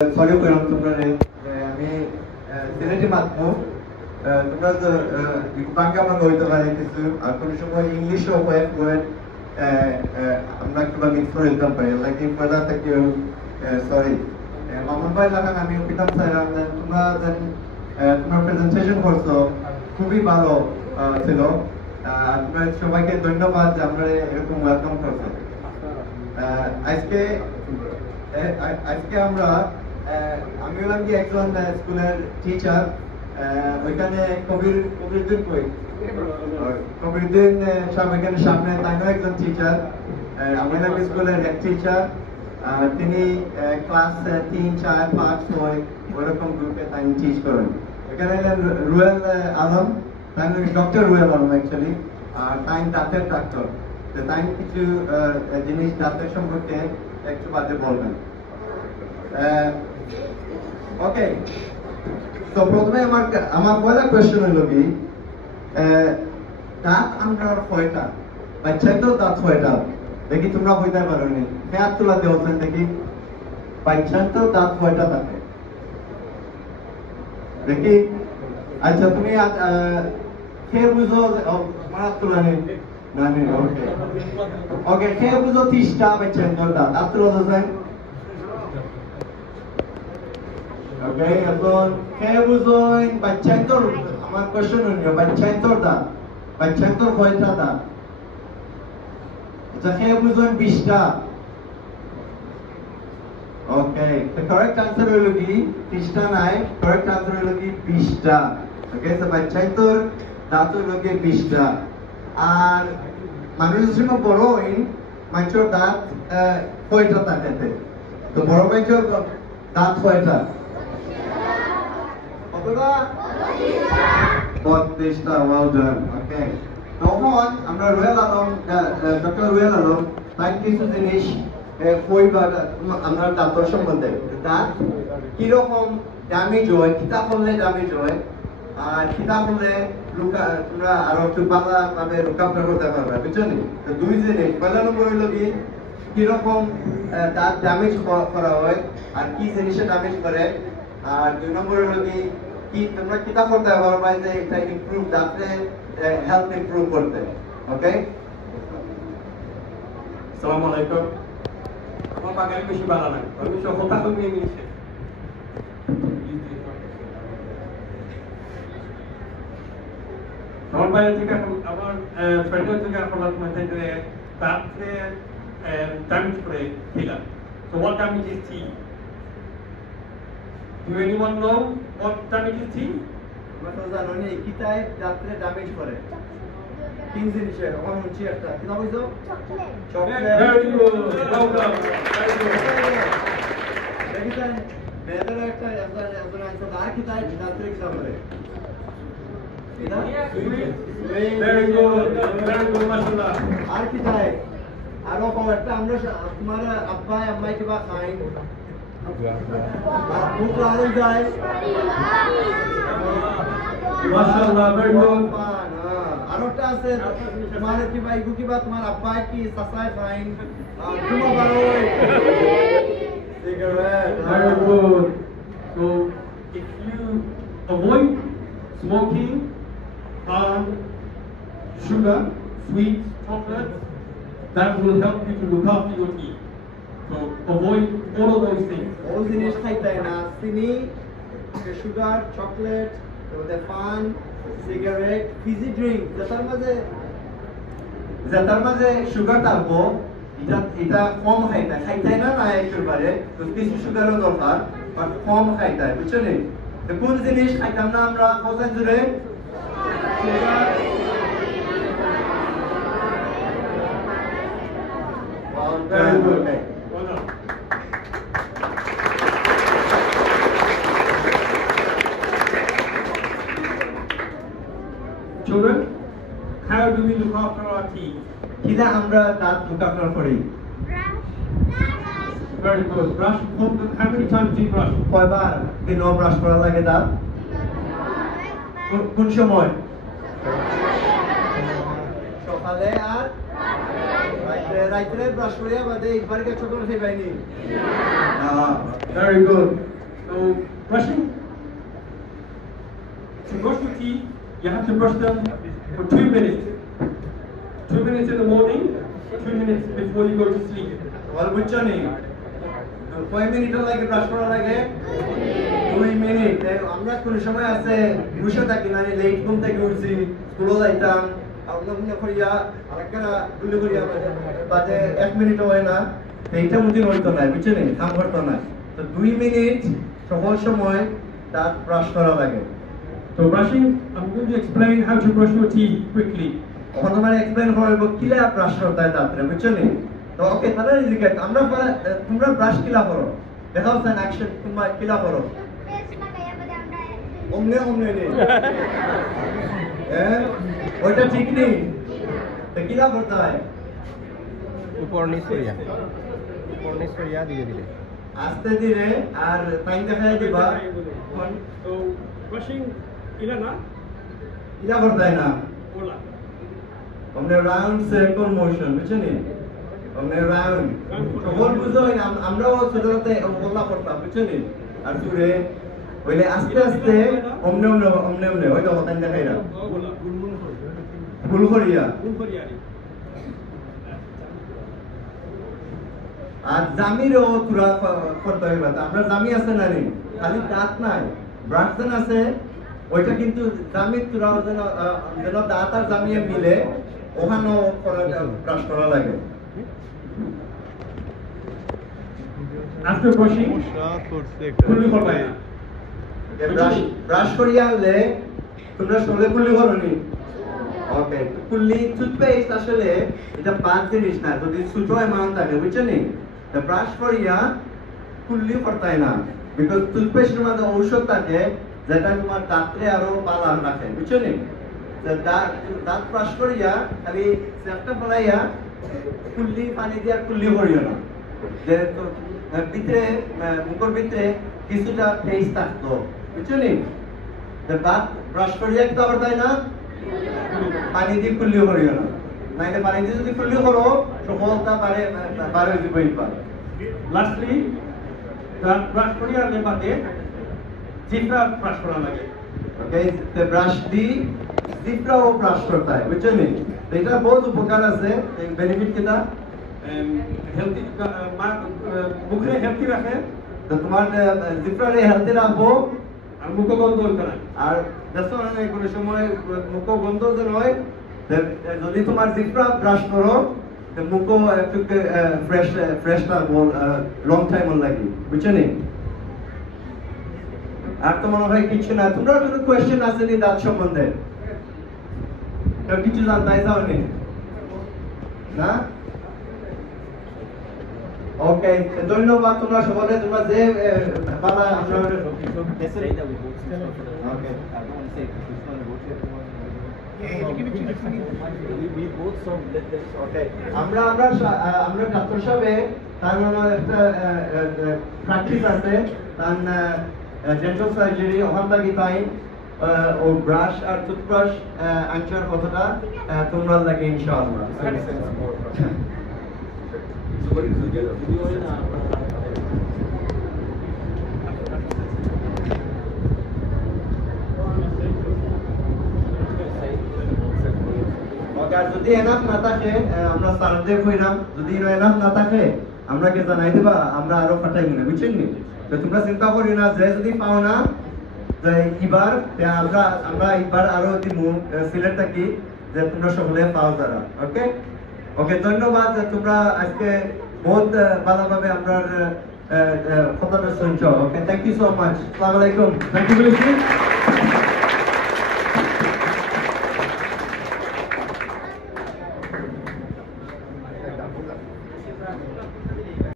Sorry করলাম তোমরা আমি সিলেটি মাতমু তোমরা তো বাংলা বাংলা হইতে পারে কিছু আর কোনো সময় ইংলিশও কয়েক ওয়ার্ড আমরা একটু মিক্স করে দিতাম পারি লাইক পয়লা থেকে সরি মামুন ভাই লাগান আমি পিতাম চাইলাম তোমরা তোমার প্রেজেন্টেশন করছো খুবই ভালো ছিল তোমরা সবাইকে ধন্যবাদ যে আমরা এরকম ওয়েলকাম করছো আজকে আমরা আমি হলাম কি একজন স্কুলের টিচার ওইখানে কবিরুদ্দিন সব এখানে সামনে তাইও একজন টিচার আমি হলাম স্কুলের এক টিচার তিনি ক্লাস 3, 4, 5, 6 ওরকম গ্রুপে তাই টিচ করেন এখানে হলেন রুয়েল আলম তাই ডক্টর রুয়েল আলম অ্যাকচুয়ালি আর তাই দাঁতের ডাক্তার তো তাই কিছু জিনিস দাঁতের সম্পর্কে একটু বাদে বলবেন ওকে তো প্রথমে আমার পয়লা কোয়েশ্চেন হলো কি দাঁত আমরা কয়টা বাচ্চা তো দাঁত কয়টা দেখি তোমরা হইতে পারো নি হাত তোলা দেওয়া দেখি বাচ্চা তো দাঁত কয়টা থাকে দেখি আচ্ছা তুমি কে বুঝো হাত তোলা নেই না নেই ওকে ওকে কে বুঝো 30টা বাচ্চা দাঁত হাত তোলা দেন Okay, এখন কে বুঝোই বাচ্চান্তর আমার কোশ্চেন হলো বাচ্চান্তর দাঁত বাচ্চান্তর কয়টা দাঁত আচ্ছা কে বুঝোই 20টা ওকে the correct answer হলো কি 30টা নাই correct answer হলো কি 20টা ওকে তো বাচ্চান্তর দাঁত হলো কি 20টা আর মানুষের জন্য বড় হই মানুষের দাঁত কয়টা থাকে তো বড় মানুষের দাঁত কয়টা well done. Okay. তখন আমরা রুয়েল আলম ডক্টর রুয়েল আলম তাই কিছু জিনিস আমরা দাঁতর সম্বন্ধে দাঁত কিরকম ড্যামেজ হয় কিতাব হলে ড্যামেজ হয় আর কিতাব হলে তোমরা আরো একটু বাংলা ভাবে রোকাপটা করতে পারবে বুঝছেন তো দুই জিনিস পয়লা নম্বর হইল কি কিরকম দাঁত ড্যামেজ করা হয় আর কি জিনিসে ড্যামেজ করে আর দুই নম্বর হলো কি তোমরা কিতাব করতে পারবে যে এটা ইমপ্রুভ দাঁতে হেলথ ইমপ্রুভ করতে ওকে আসসালামু আলাইকুম আমার বাঙালি বেশি ভালো না আমি সব কথা তুমি ইংলিশে আমার বাইরে থেকে আমার ফ্রেন্ডের থেকে আপনার মধ্যে যে দাঁতে ড্যামেজ করে খিলা so what damage is teeth? Do anyone know what damage is teeth? আমরা জানো না কিতাব দাঁতে ড্যামেজ করে তিন জিনিসে এখন হচ্ছে একটা কি নাম হইছো chocolate Very good. Well done. Very good. দেখিছেন বেদার একটা আনসার আর কিতাব দাঁতে এক্সাম করে Very good. Very good, mashallah. আর কিতাব আর একটা আমরা তোমার আব্বা আম্মা কি বা খাই মুখ আলো যায় Mashallah, very good. আর একটা আছে তোমার কি ভাই কি বা তোমার আব্বা কি সাসায় খাই তোমার বারো cigarette Very good. So, if you avoid smoking and sugar, sweets, chocolates, that will help you to look after your teeth. So, avoid all of those things. all জিনিস খাইতে না চিনি সুগার চকলেট তারপরে পান সিগারেট ফিজি ড্রিঙ্ক যেটার মাঝে sugar থাকবো এটা কম খাইতে না না একেবারে তো কিছু সুগারও দরকার বাট কম খাইতে বুঝছো নি তো কোন জিনিস খাইতাম না আমরা কোথায় জুড়ে Very good. Well done. Children, how do we look after our teeth? কিলা আমরা দাঁত লুকাফার করি Very good. Brush. How many times do you brush? কয়বার দিনও ব্রাশ করা লাগে দাঁত কোন সময় সকালে আর রাতে রাইতে ব্রাশ করিয়া বাদে একবার কে ছোট সেই বাইনি Very good. So brushing. To brush your teeth, you have to brush them for 2 minutes. 2 minutes in the morning, 2 minutes before you go to sleep. বল বুঝছো নি কয় মিনিট লাগে ব্রাশ করা লাগে 2 মিনিট আমরা কোন সময় আছে বসে থাকি না লেট ঘুম থেকে উঠছি স্কুলে যাইতাম আমরা মনে করিয়া আরেকটা গুলি করিয়া বাদে 1 মিনিট হয় না এইটা মুদিন হইতো না বুঝছো নি কাম করতো না তো 2 মিনিট সকল সময় দাঁত ব্রাশ করা লাগে So brushing, I'm going to explain how to brush your teeth quickly. এখন আমরা এক্সপ্লেইন করব কিলা ব্রাশ করতে হয় দাঁত বুঝছো নি তো ওকে তাহলে জিজ্ঞেস আমরা তোমরা ব্রাশ কিলা করো দেখাও সাইন অ্যাকশন তোমরা কিলা করো অমনে অমনে নেই হ্যাঁ ওইটা ঠিক নেই তো কিলা করতে হয় উপর নিচ করিয়া ধীরে ধীরে আস্তে ধীরে আর টাইম দেখাই দিবা So brushing, ilana, কিলা করতে হয় না ola. অমনে রাউন্ড সার্কেল মোশন বুঝছো নি অমনে রাউন্ড সকল বুঝো না আমরাও ছোটতে ওলা করতাম বুঝছো নি আর সুরে ওইলে আস্তে আস্তে অমনে অমনে অমনে অমনে ওইটা কথা দেখাই না Ola. ভুল করিয়া Gulfariari. আর জামিরও তুরা করতে হবে আমরা জামি আছে না রে খালি দাঁত নাই ব্রাশন আছে ওইটা কিন্তু জামির তুরা যেন দাঁত আর জামিয়ে মিলে ওখানেও ব্রাশ করা লাগে After brushing, kulli korba hai. Brush করিয়া আনলে তোমরা সলে কুল্লি করনি ওকে কুল্লি টুথপেস্ট আসলে এটা বাদ জিনিস না যদি ছোট অ্যামাউন্ট থাকে বুঝছো নি তো ব্রাশ করিয়া কুল্লি করতে না বিকজ টুথপেস্টের মধ্যে ঔষধ থাকে যেটা তোমার দাঁতে আরো পালা রাখে বুঝছো নি দাঁত ব্রাশ করিয়া খালি সেফটা ফলাইয়া কুল্লি পানি দিয়া কুল্লি করিও না যে ভিতরে মুখের ভিতরে কিছুটা টেস্ট থাকতো বুঝছো নি দাঁত ব্রাশ করিয়া কি আবার তাই না পানি দিয়ে কুল্লি করিও না নাইলে পানি দিয়ে যদি কুল্লি করো সকলটা বারে দিবই পারে Lastly, brush koriya bade, zebra brush kora lage. ওকে তে ব্রাশ দি জিব্রাও ব্রাশ করতে হয় বুঝছো নি এটা বহুত উপকার আছে এই বেনিফিট কিটা Healthy, মুখে healthy রাখে তো তোমার জিব্রারে হেলদি রাখবো আর মুখ বন্ধ হইতে না। আর দেখো না কোনো সময় মুখ বন্ধ যেন হয় যদি তোমার জিব্রা ব্রাশ করো তো মুখ একটু ফ্রেশ লাগবো লং টাইম লাগে বুঝছো নি আর তো মনে হয় কিছু না তোমরা কোনো কোয়েশ্চেন আছে নি দাঁত সম্বন্ধে কেউ কিছু জানতে চাও নি না ওকে ধন্যবাদ তোমরা সবাই তোমরা যে বাবা আমরা ওকে আমরা ডাক্তার সাহেবে তার একটা প্র্যাকটিস আছে তার ডেন্টাল সার্জারি ওখান থেকে তাই ও ব্রাশ আর টুথব্রাশ আনসার কথাটা তোমরা লাগে ইনশাআল্লাহ যদি এনাফ না থাকে আমরা সারদে কইরাম যদি এনাফ না থাকে আমরা কে জানাই দিবা আমরা আরো ফাটাই মনে বুঝছেন নি তো তোমরা চিন্তা করি না যে যদি পাও না যে এবার আমরা এবার আরো দিমু সিলেক্ট থাকি যে তোমরা সকলে পাও তারা ওকে ওকে ধন্যবাদ তোমরা আজকে বহুত ভালোভাবে আমরা কথাটা শুনছো okay thank you so much আসসালামু আলাইকুম Thank you for listening.